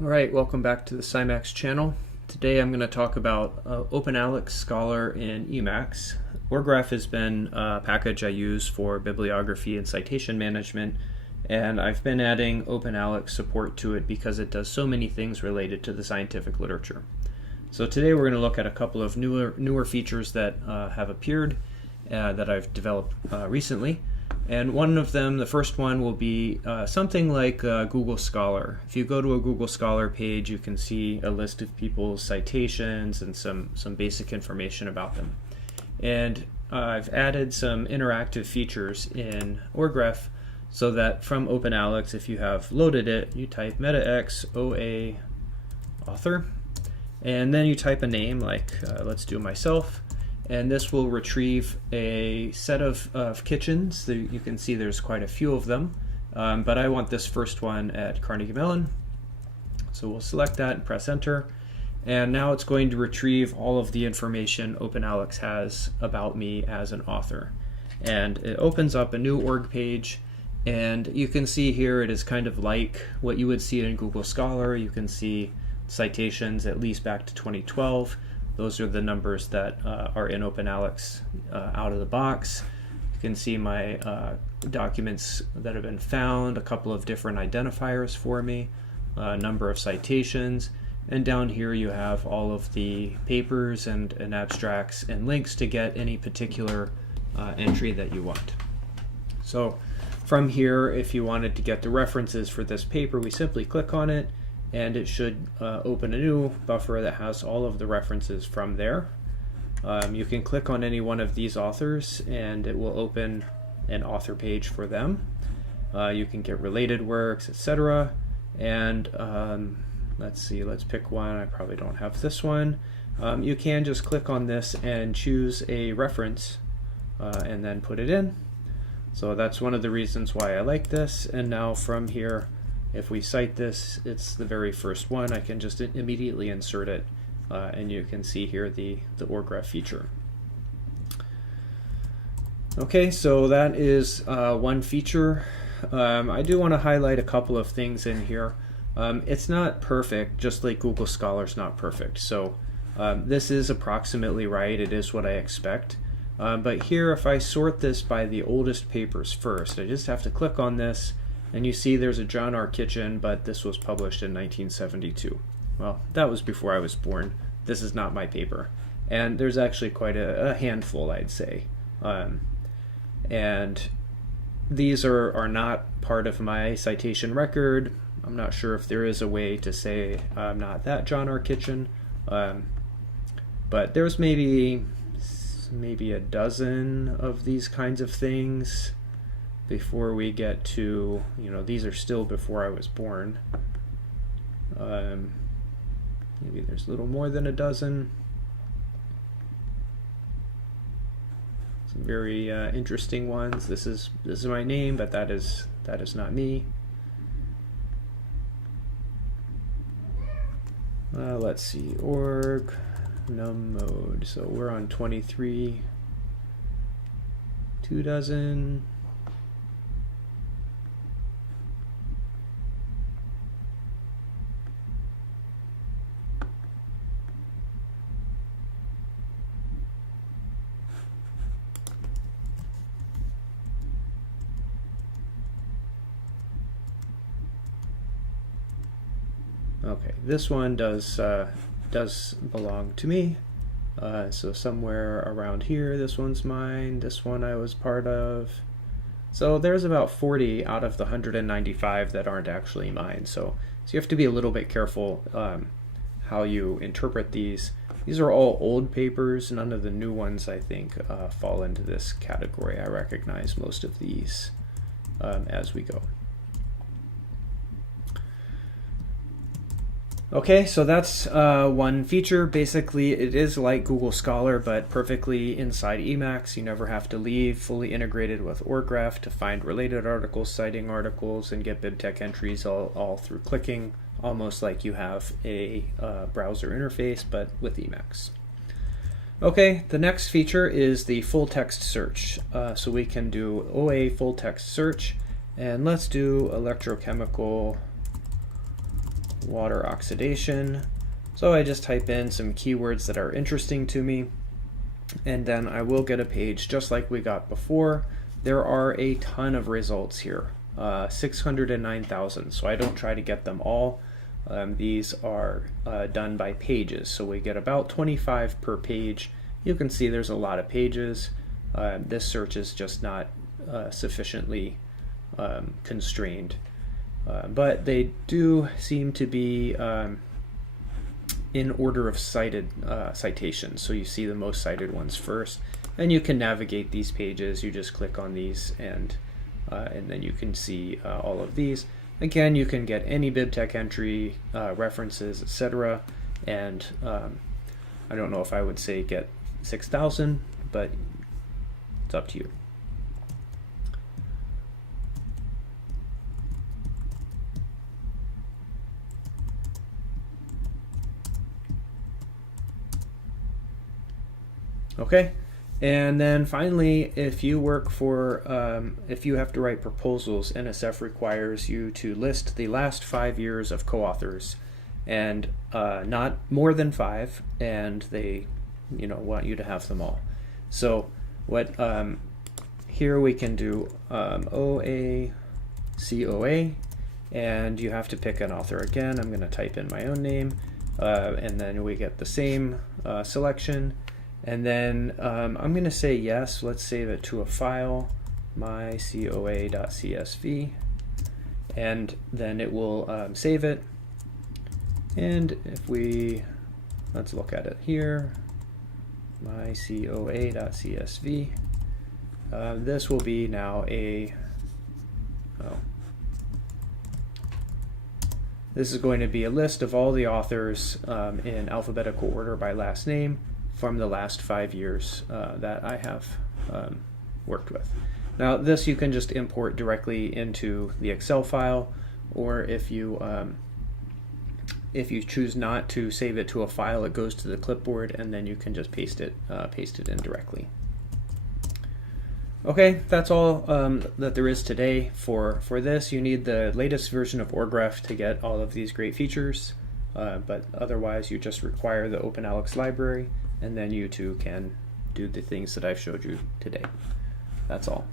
Alright, welcome back to the Emacs channel. Today I'm going to talk about OpenAlex, Scholar, and Emacs. OrGraph has been a package I use for bibliography and citation management, and I've been adding OpenAlex support to it because it does so many things related to the scientific literature. So today we're going to look at a couple of newer features that have appeared that I've developed recently. And one of them, the first one, will be something like Google Scholar. If you go to a Google Scholar page, you can see a list of people's citations and some basic information about them. And I've added some interactive features in OrGraph so that from OpenAlex, if you have loaded it, you type MetaX OA author, and then you type a name like, let's do myself. And this will retrieve a set of kitchens. You can see there's quite a few of them, but I want this first one at Carnegie Mellon. So we'll select that and press enter. And now it's going to retrieve all of the information OpenAlex has about me as an author. And it opens up a new org page, and you can see here it is kind of like what you would see in Google Scholar. You can see citations at least back to 2012. Those are the numbers that are in OpenAlex out of the box. You can see my documents that have been found, a couple of different identifiers for me, a number of citations, and down here you have all of the papers and abstracts and links to get any particular entry that you want. So from here, if you wanted to get the references for this paper, we simply click on it, and it should open a new buffer that has all of the references from there. You can click on any one of these authors and it will open an author page for them. You can get related works, etc. And let's see, let's pick one. I probably don't have this one. You can just click on this and choose a reference and then put it in. So that's one of the reasons why I like this. And now from here, if we cite this, it's the very first one. I can just immediately insert it, and you can see here the OrGraph feature. Okay, so that is one feature. I do want to highlight a couple of things in here. It's not perfect, just like Google Scholar's not perfect. So this is approximately right. It is what I expect. But here, if I sort this by the oldest papers first, I just have to click on this, and you see there's a John R. Kitchen, but this was published in 1972. Well, that was before I was born. This is not my paper. And there's actually quite a handful, I'd say. And these are not part of my citation record. I'm not sure if there is a way to say I'm not that John R. Kitchen. But there's maybe a dozen of these kinds of things before we get to, these are still before I was born. Maybe there's a little more than a dozen. Some very interesting ones. This is my name, but that is not me. Let's see, org num mode. So we're on 23. 2 dozen. Okay, this one does belong to me. So somewhere around here, this one's mine. This one I was part of. So there's about 40 out of the 195 that aren't actually mine. So you have to be a little bit careful how you interpret these. These are all old papers. None of the new ones, I think, fall into this category. I recognize most of these as we go. Okay, so that's one feature. Basically, it is like Google Scholar, but perfectly inside Emacs. You never have to leave, fully integrated with OrGraph to find related articles, citing articles, and get BibTeX entries all through clicking, almost like you have a browser interface, but with Emacs. Okay, the next feature is the full text search. So we can do OA full text search, and let's do electrochemical water oxidation. So I just type in some keywords that are interesting to me, and then I will get a page just like we got before. There are a ton of results here, 609,000, so I don't try to get them all. These are done by pages, so we get about 25 per page. You can see there's a lot of pages. This search is just not sufficiently constrained, but they do seem to be in order of cited citations. So you see the most cited ones first, and you can navigate these pages. You just click on these, and then you can see all of these. Again, you can get any BibTeX entry, references, etc. And I don't know if I would say get 6,000, but it's up to you. Okay, and then finally, if you work for, if you have to write proposals, NSF requires you to list the last 5 years of co-authors, and not more than 5, and they, want you to have them all. So what here we can do OA COA, and you have to pick an author again. I'm going to type in my own name, and then we get the same selection. And then I'm going to say yes. Let's save it to a file, mycoa.csv, and then it will save it. And if let's look at it here, mycoa.csv. This will be now this is going to be a list of all the authors in alphabetical order by last name from the last 5 years that I have worked with. Now this you can just import directly into the Excel file, or if you choose not to save it to a file, it goes to the clipboard, and then you can just paste it in directly. Okay, that's all that there is today for this. You need the latest version of OrGraph to get all of these great features, but otherwise you just require the OpenAlex library, and then you too can do the things that I've showed you today. That's all.